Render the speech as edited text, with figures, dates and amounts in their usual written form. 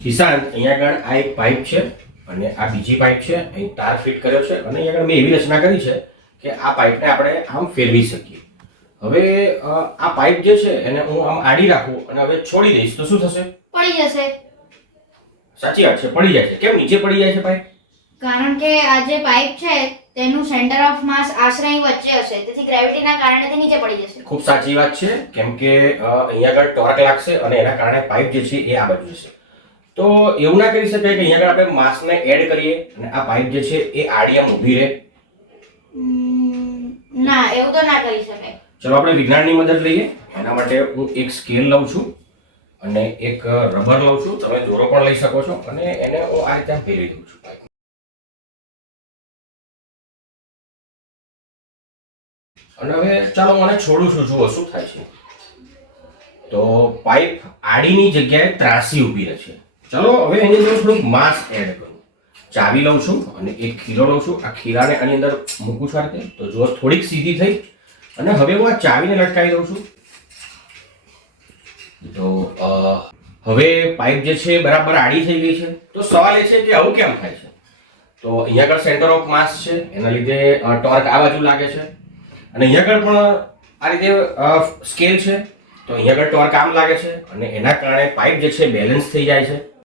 કિસાન અહીંયા આગળ આ એક પાઇપ છે અને આ બીજી પાઇપ છે, અહીં તાર ફિટ કર્યો છે અને અહીંયા આગળ મેં એવી રચના કરી છે કે આ પાઇપને આપણે આમ ફેરવી શકીએ. હવે આ પાઇપ જે છે એને હું આમ આડી રાખું અને હવે છોડી દઈશ તો શું થશે? પડી જશે. સાચી વાત છે, પડી જાય છે. કેમ નીચે પડી જાય છે પાઇપ? કારણ કે આ જે પાઇપ છે તેનું સેન્ટર ઓફ માસ આશરે અહીં વચ્ચે હશે, તેથી ગ્રેવિટીના કારણે તે નીચે પડી જશે. ખૂબ સાચી વાત છે, કેમ કે અહીંયા આગળ ટોર્ક લાગશે અને એના કારણે પાઇપ જે છે એ આ બાજુ જશે. તો એવું ના કરી શકાય કે અહીંયા આગળ આપણે માસને એડ કરીએ અને આ પાઇપ જે છે એ આડી આમ ઊભી રહે? ના, એવું તો ના કરી શકાય. ચલો આપણે વિજ્ઞાનની મદદ લઈએ. એના માટે હું એક સ્કેલ લઉં છું અને એક રબર લઉં છું. તમે દોરો પણ લઈ શકો છો અને એને હું આ રીતે ફેરવી દઉં છું. અને હવે ચાલો હું આને છોડું છું, જુઓ શું થાય છે. તો પાઇપ આડીની જગ્યાએ ત્રાસી ઊભી રહે છે. ચલો હવે એની અંદર થોડુંક માસ એડ કરું. ચાવી લઉં છું અને એક ખીલો લઉં છું. આ ખીલાને આની અંદર મૂકું છું આ રીતે. તો જુઓ થોડીક સીધી થઈ અને હવે હું આ ચાવીને લટકાવી દઉં છું. તો હવે પાઇપ જે છે બરાબર આડી થઈ ગઈ છે. તો સવાલ એ છે કે આવું કેમ થાય છે? તો અહીંયા આગળ સેન્ટર ઓફ માસ છે, એના લીધે ટોર્ક આ બાજુ લાગે છે અને અહીંયા આગળ પણ આ રીતે સ્કેલ છે, તો અહીંયા આગળ ટોર્ક આમ લાગે છે અને એના કારણે પાઇપ જે છે બેલેન્સ થઈ જાય છે.